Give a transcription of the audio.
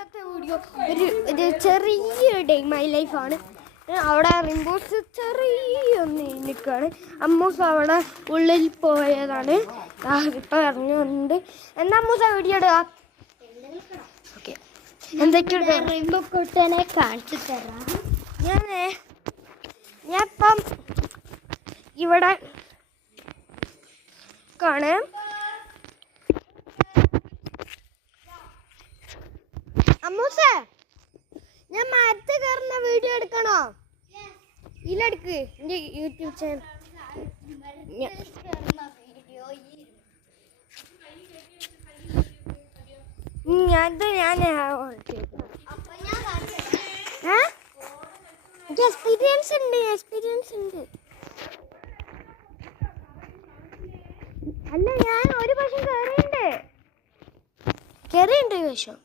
ഇന്നത്തെ വീഡിയോ ഒരു ചെറിയൊരു ഡേ മൈ ലൈഫാണ്. അവിടെ റിംബോസ് ചെറിയൊന്ന് നിൽക്കുകയാണ്. അമ്മൂസ് അവിടെ ഉള്ളിൽ പോയതാണ്. ഇപ്പം ഇറങ്ങി വന്നിട്ടുണ്ട്. എന്താ അമ്മൂസ വീഡിയോ ഇടുക? ഓക്കെ, എന്തൊക്കെയുണ്ട് റിംബോ കുട്ടനെ കാണിച്ചു തരാം. ഞാൻ ഇപ്പം ഇവിടെ കാണാം. അമ്മൂസേ, ഞാൻ മരത്ത് കയറുന്ന വീഡിയോ എടുക്കണോ? ഇല്ലെടുക്ക്. എൻ്റെ യൂട്യൂബ് ചാനൽ എനിക്ക് എക്സ്പീരിയൻസ് ഉണ്ട്. അല്ല, ഞാൻ ഒരു വർഷം കയറിയുണ്ട് ഈ വർഷം.